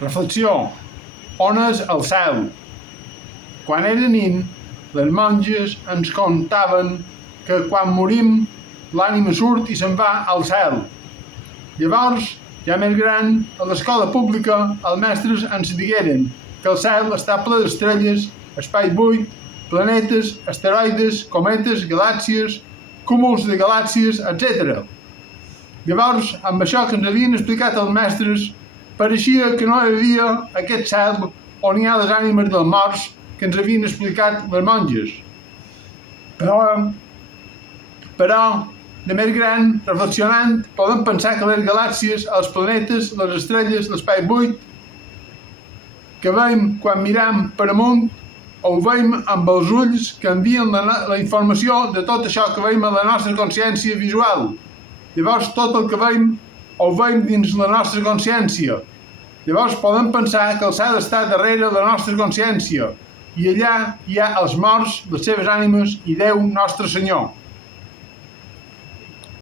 Reflexió. On és el cel? Quan era nin, les monges ens contaven que quan morim l'ànima surt i se'n va al cel. Llavors, ja més gran, a l'escola pública els mestres ens digueren que el cel està ple d'estrelles, espai buit, planetes, asteroides, cometes, galàxies, cúmuls de galàxies, etc. Llavors, amb això que ens havien explicat els mestres, pareixia que no hi havia aquest cel on hi ha les ànimes dels morts que ens havien explicat les monges. Però, de més gran, reflexionant, podem pensar que les galàxies, els planetes, les estrelles, l'espai buit, que veiem quan miram per amunt, ho veiem amb els ulls que envien la informació de tot això que veiem a la nostra consciència visual. Llavors, tot el que veiem ho veiem dins la nostra consciència. Llavors, podem pensar que el cel està darrere la nostra consciència i allà hi ha els morts, les seves ànimes i Déu, nostre Senyor.